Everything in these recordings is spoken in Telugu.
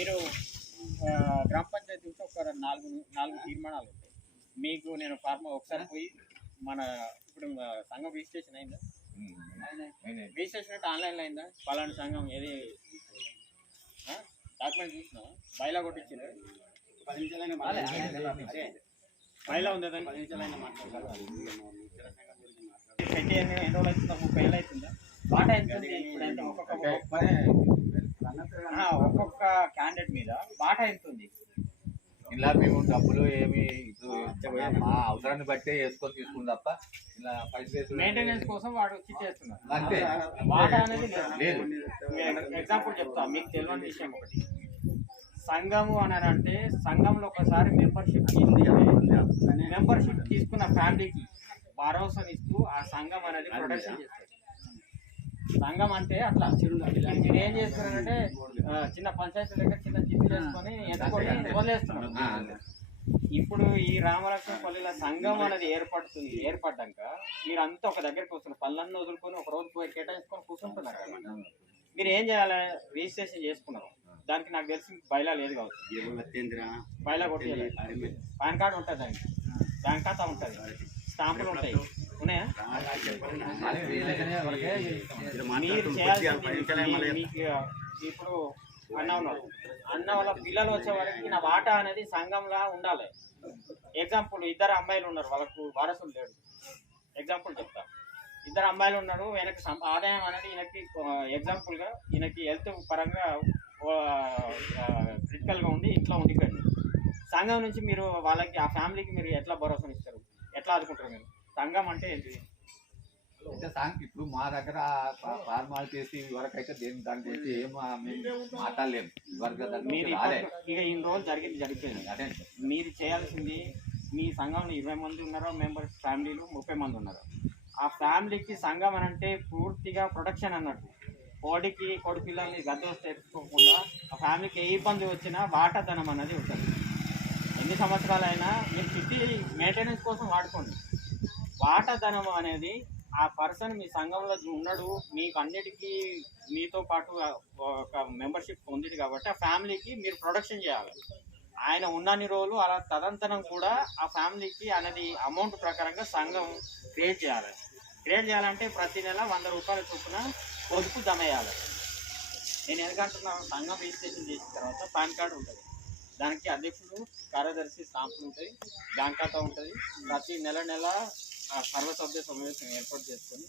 మీరు గ్రామ పంచాయతీ నుంచి ఒక నాలుగు తీర్మానాలు ఉంటాయి. మీకు నేను ఫార్మా ఒకసారి పోయి మన ఇప్పుడు సంఘం రిజిస్ట్రేషన్ అయిందా? రిజిస్ట్రేషన్ అంటే ఆన్లైన్లో అయిందా? పలానా సంఘం ఏది డాక్యుమెంట్ చూసినా బయలా కొట్టించింది 10 నిమిషాలైనా బయలా ఉంది దాన్ని 10 నిమిషాలైనా మాట్లాడాలి. సెట్ ఎన్ని రోజులు అవుతుందా? 30 ఏళ్ళు అవుతుందా? బాటా ఎంత ఇప్పుడు ఎంత ఒక్కొక్క క్యాండిడేట్ మీద బాటా ఎంత ఉంది? ఇలా మేము డబ్బులు ఏమి మా అవసరాన్ని బట్టే వేసుకొని తీసుకుని తప్ప ఇలా పైసలు మెయింటెనెన్స్ కోసం వాడు చిట్టేస్తున్నారు అంతే. బాటా అనేది లేదు. ఎగ్జాంపుల్ చెప్తా, మీకు తెలియని విషయం ఒకటి. సంఘము అని అంటే సంఘంలో ఒకసారి మెంబర్షిప్ తీసుకున్న ఫ్యామిలీకి భరోసానిస్తూ ఆ సంఘం అనేది ప్రొటెక్షన్ చేస్తారు. సంఘం అంటే అట్లా మీరు ఏం చేస్తున్నారంటే చిన్న పంచాయతీ దగ్గర చిన్న చిత్తు చేసుకొని ఎన్నుకొని వదిలేస్తున్నారు. ఇప్పుడు ఈ రామలక్ష్మపల్లిలో సంఘం అనేది ఏర్పడ్డాక మీరంతా ఒక దగ్గరికి వస్తున్నారు. పనులన్నీ వదులుకొని ఒక రోజు పోయి కేటాయించుకొని కూర్చుంటున్నారు. మీరు ఏం చేయాలి? రిజిస్ట్రేషన్ చేసుకున్నారు. దానికి నాకు తెలిసి బయలా లేదు కావచ్చు. బయలా కొట్టి పాన్ కార్డు ఉంటుంది, దానికి బ్యాంక్ ఖాతా ఉంటుంది, స్టాంపులు ఉంటాయి, ఉన్నాయా? మీరు చేయాల్సింది మీకు ఇప్పుడు అన్న ఉన్నారు, అన్న వాళ్ళ పిల్లలు వచ్చే వరకు నా వాటా అనేది సంఘంలా ఉండాలి. ఎగ్జాంపుల్, ఇద్దరు అమ్మాయిలు ఉన్నారు, వాళ్ళకు వారసులు లేడు. ఎగ్జాంపుల్ చెప్తా, ఇద్దరు అమ్మాయిలు ఉన్నారు, ఈయనకి ఆదాయం అనేది ఈయనకి ఎగ్జాంపుల్గా ఈయనకి హెల్త్ పరంగా క్రిటికల్గా ఉండి ఇంట్లో ఉండిపోయింది. సంఘం నుంచి మీరు వాళ్ళకి ఆ ఫ్యామిలీకి మీరు ఎట్లా భరోసా ఇస్తారు? ఎట్లా ఆదుకుంటారు? మీరు సంఘం అంటే ఏంటి? ఇప్పుడు మా దగ్గర ఫార్మాలిటీస్ వరకు అయితే దాని గురించి ఏం మాట్లాడలేము. మీరు ఇక ఇన్ని రోజులు జరిగిపోయింది. అదే మీరు చేయాల్సింది, మీ సంఘంలో 20 మంది ఉన్నారో మెంబర్స్, ఫ్యామిలీలు 30 మంది ఉన్నారు. ఆ ఫ్యామిలీకి సంఘం అని అంటే పూర్తిగా ప్రొటెక్షన్ అన్నట్టు. కోడికి కోడి పిల్లల్ని గద్దోసి తెచ్చుకోకుండా ఆ ఫ్యామిలీకి ఏ ఇబ్బంది వచ్చినా వాటాధనం అనేది ఉంటుంది. ఎన్ని సంవత్సరాలైనా మీరు చిట్టి మెయింటెనెన్స్ కోసం వాడుకోండి. వాటాధనం అనేది ఆ పర్సన్ మీ సంఘంలో ఉన్నాడు, మీకు అన్నిటికీ మీతో పాటు ఒక మెంబర్షిప్ పొందింది కాబట్టి ఆ ఫ్యామిలీకి మీరు ప్రొటెక్షన్ చేయాలి. ఆయన ఉన్నన్ని రోజులు అలా తదంతరం కూడా ఆ ఫ్యామిలీకి అనేది అమౌంట్ ప్రకారంగా సంఘం క్రియేట్ చేయాలి. క్రియేట్ చేయాలంటే ప్రతి నెల 100 రూపాయల చొప్పున పొదుపు జమ చేయాలి. నేను ఎందుకంటున్నాను, సంఘం రిజిస్ట్రేషన్ చేసిన తర్వాత పాన్ కార్డు ఉంటుంది, దానికి అధ్యక్షుడు, కార్యదర్శి స్టాంపులు ఉంటాయి, బ్యాంక్ ఖాతా ఉంటుంది. ప్రతి నెల సర్వసభ్య సమావేశం ఏర్పాటు చేసుకొని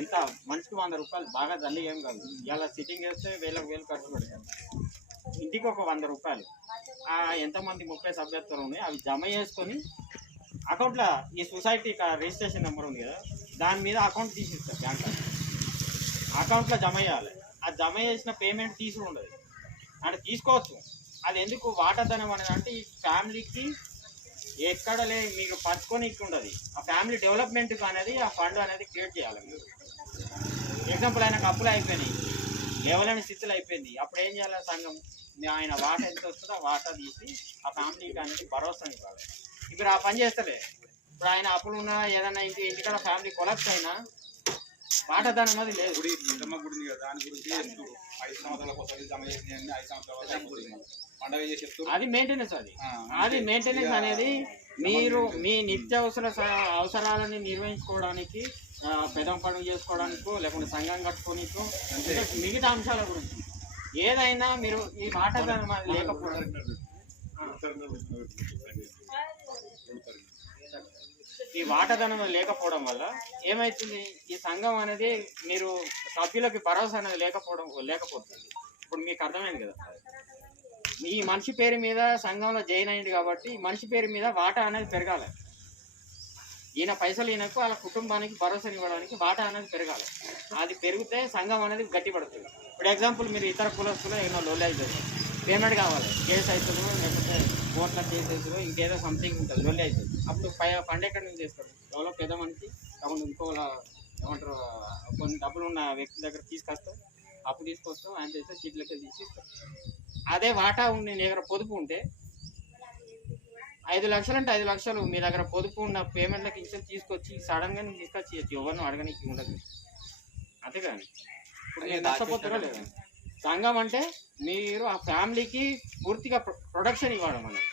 ఎంత మనిషికి 100 రూపాయలు, బాగా దండి ఏం కాదు. ఇలా సిట్టింగ్ వేస్తే 1000 ఖర్చు పెడతారు. ఇంటికి ఒక 100 రూపాయలు, ఎంతమంది 30 సభ్యత్వాలు ఉన్నాయి అవి జమ చేసుకొని అకౌంట్లో ఈ సొసైటీ రిజిస్ట్రేషన్ నెంబర్ ఉంది కదా, దాని మీద అకౌంట్ తీసిస్తారు. బ్యాంక్ అకౌంట్లో జమ చేయాలి. ఆ జమ చేసిన పేమెంట్ తీసుకుని ఉండదు అంటే తీసుకోవచ్చు. అది ఎందుకు వాటాధనం అనేది అంటే ఈ ఫ్యామిలీకి ఎక్కడ మీకు పంచుకొని ఉండదు. ఆ ఫ్యామిలీ డెవలప్మెంట్కి అనేది ఆ ఫండ్ అనేది క్రియేట్ చేయాలి. మీరు ఎగ్జాంపుల్, ఆయనకు అప్పులు అయిపోయినాయి, లేవలేని స్థితిలో అయిపోయింది, అప్పుడు ఏం చేయాలి? సంఘం ఆయన వాటా ఎంత వస్తుందో ఆ వాటా తీసి ఆ ఫ్యామిలీకి అనేది భరోసా ఇవ్వాలి. ఇప్పుడు ఆ పని చేస్తలే. ఇప్పుడు ఆయన అప్పులు ఉన్నా ఏదైనా ఇంటికాడ ఫ్యామిలీ కొలాప్స్ అయినా వాటాధనం అనేది లేదు. గుడి కదా, దాని గురించి 5 సంవత్సరాల కోసం జమ చేసి 5 సంవత్సరాల అది మెయింటెనెన్స్. అది మెయింటెనెన్స్ అనేది మీరు మీ నిత్యావసర అవసరాలని నిర్వహించుకోవడానికి, పెదం పండుగ చేసుకోవడానికో లేకుంటే సంఘం కట్టుకోనికో, మిగతా అంశాల గురించి ఏదైనా మీరు ఈ వాటాధనం లేకపోవడం, ఈ వాటాధనం లేకపోవడం వల్ల ఏమవుతుంది? ఈ సంఘం అనేది మీరు సభ్యులకి భరోసా అనేది లేకపోతుంది. ఇప్పుడు మీకు అర్థమైంది కదా, ఈ మనిషి పేరు మీద సంఘంలో జాయిన్ అయ్యింది కాబట్టి మనిషి పేరు మీద వాటా అనేది పెరగాలి. ఈయన పైసలు ఈయనకు వాళ్ళ కుటుంబానికి భరోసా ఇవ్వడానికి వాటా అనేది పెరగాలి. అది పెరిగితే సంఘం అనేది గట్టిపడుతుంది. ఇప్పుడు ఎగ్జాంపుల్, మీరు ఇతర కులస్తులు ఏమో లోన్ అవుతుంది, పేమెంట్ కావాలి, కేసు అవుతుందో లేకపోతే కోర్టులో కేసు అవుతుందో ఇంకేదో సంథింగ్ ఉంటుంది, లోన్ అవుతుంది. అప్పుడు ఫండ్ ఎక్కడి నుంచి చేస్తారు? ఎవరో పెద్ద మనిషి కాకుండా ఇంకో ఏమంటారు, కొన్ని డబ్బులు ఉన్న వ్యక్తి దగ్గర తీసుకొస్తాం, అప్పు తీసుకొస్తాం, ఆయన చేస్తే చీట్లకి తీసి ఇస్తాం. అదే వాటా ఉండి నీ దగ్గర పొదుపు ఉంటే 5 లక్షలు అంటే 5 లక్షలు మీ దగ్గర పొదుపు ఉన్న పేమెంట్లకి ఇచ్చి తీసుకొచ్చి సడన్గా నువ్వు తీసుకొచ్చి ఎవరిని అడగడానికి ఉండదు. అంతేకాని ఇప్పుడు నేను నష్టపోతారో లేదా? సంఘం అంటే మీరు ఆ ఫ్యామిలీకి పూర్తిగా ప్రొడక్షన్ ఇవ్వడం అనేది.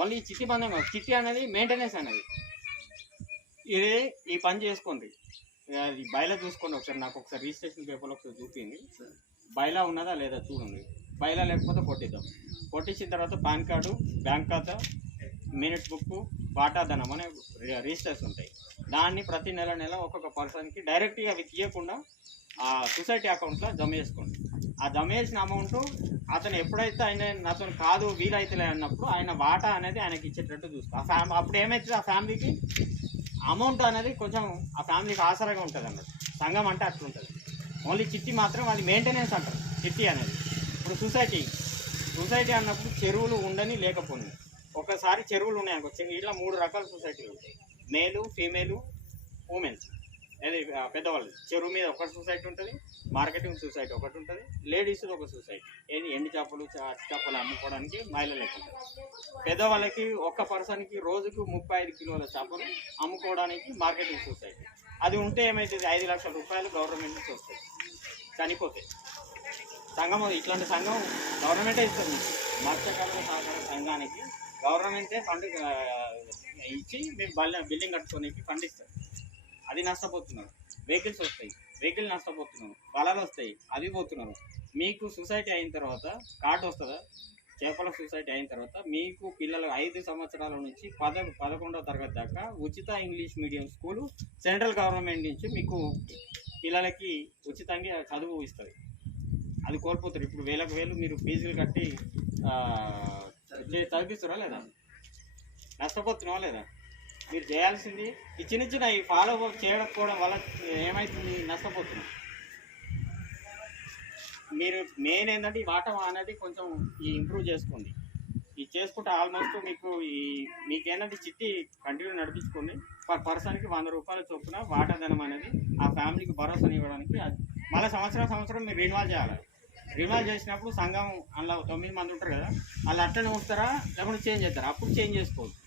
ఓన్లీ చిట్టి బంధం కాదు, చిట్టి అనేది మెయింటెనెన్స్ అనేది. ఇది ఈ పని చేసుకోండి. అది బయలా చూసుకోండి ఒకసారి, నాకు ఒకసారి రిజిస్ట్రేషన్ పేపర్లో ఒకసారి చూపింది. బయలా ఉన్నదా లేదా చూడండి. బయలా లేకపోతే కొట్టిద్దాం. కొట్టించిన తర్వాత పాన్ కార్డు, బ్యాంక్ ఖాతా, మినిట్ బుక్, వాటాధనం అనే రిజిస్టర్స్ ఉంటాయి. దాన్ని ప్రతి నెల ఒక్కొక్క పర్సన్కి డైరెక్ట్గా అవి తీయకుండా ఆ సొసైటీ అకౌంట్లో జమ చేసుకోండి. ఆ జమ చేసిన అమౌంట్ అతను ఎప్పుడైతే ఆయన నాతో కాదు వీలైతలే అన్నప్పుడు ఆయన వాటా అనేది ఆయనకి ఇచ్చేటట్టు చూసుకో. అప్పుడు ఏమవుతుంది, ఆ ఫ్యామిలీకి అమౌంట్ అనేది కొంచెం ఆ ఫ్యామిలీకి ఆసరాగా ఉంటుంది అన్నట్టు. సంఘం అంటే అట్లుంటుంది. ఓన్లీ చిట్టి మాత్రం అది మెయింటెనెన్స్ అంటారు చిట్టి అనేది. ఇప్పుడు సొసైటీ అన్నప్పుడు చెరువులు ఉండని లేకపోయి, ఒకసారి చెరువులు ఉన్నాయనుకో, ఇలా 3 రకాల సొసైటీలు ఉంటాయి. మేలు, ఫీమేలు, ఉమెన్స్. అది పెద్దవాళ్ళు. చెరువు మీద ఒక సొసైటీ ఉంటుంది, మార్కెటింగ్ సొసైటీ ఒకటి ఉంటుంది, లేడీస్ ఒక సొసైటీ. ఏది ఎండు చేపలు, చేపలు అమ్ముకోవడానికి మహిళలకు ఉంటుంది. పెద్దవాళ్ళకి ఒక్క పర్సన్కి రోజుకు 35 కిలోల చేపలు అమ్ముకోవడానికి మార్కెటింగ్ సొసైటీ. అది ఉంటే ఏమవుతుంది, 5 లక్షల రూపాయలు గవర్నమెంట్ నుంచి వస్తాయి. చనిపోతాయి. సంఘం, ఇట్లాంటి సంఘం గవర్నమెంటే ఇస్తుంది. మత్స్యకారుల సహకార సంఘానికి గవర్నమెంటే ఫండ్ ఇచ్చి మీరు బిల్డింగ్ కట్టుకోనికి ఫండ్ ఇస్తారు. అది నష్టపోతున్నారు. వెహికల్స్ వస్తాయి, వెహికల్ నష్టపోతున్నారు. బలాలు వస్తాయి, అవి పోతున్నారు. మీకు సొసైటీ అయిన తర్వాత కార్డు వస్తుందా, చేపల సొసైటీ అయిన తర్వాత మీకు పిల్లలు 5 సంవత్సరాల నుంచి 11వ తరగతి దాకా ఉచిత English medium school central government నుంచి మీకు పిల్లలకి ఉచితంగా చదువు ఇస్తుంది. అది కోల్పోతారు. ఇప్పుడు వేలకు వేలు మీరు ఫీజులు కట్టి చదివిస్తారా లేదా? నష్టపోతున్నావా లేదా? మీరు చేయాల్సింది ఈ చిన్న ఈ ఫాలో చేయకపోవడం వల్ల ఏమవుతుంది, నష్టపోతున్నాం. మీరు మెయిన్ ఏంటంటే ఈ వాటా అనేది కొంచెం ఇంప్రూవ్ చేసుకోండి. ఇది చేసుకుంటే ఆల్మోస్ట్ మీకేంటంటే చిట్టి కంటిన్యూ నడిపించుకోండి. పర్ పర్సన్కి 100 రూపాయల చొప్పున వాటాధనం అనేది ఆ ఫ్యామిలీకి భరోసాని ఇవ్వడానికి. మళ్ళీ సంవత్సరం మీరు రిన్వాల్ చేయాలి. రిన్వాల్ చేసినప్పుడు సంఘం అందులో 9 మంది ఉంటారు కదా, వాళ్ళు అట్లనే ఉంటారా లేకపోతే చేంజ్ చేస్తారా? అప్పుడు చేంజ్ చేసుకోవద్దు.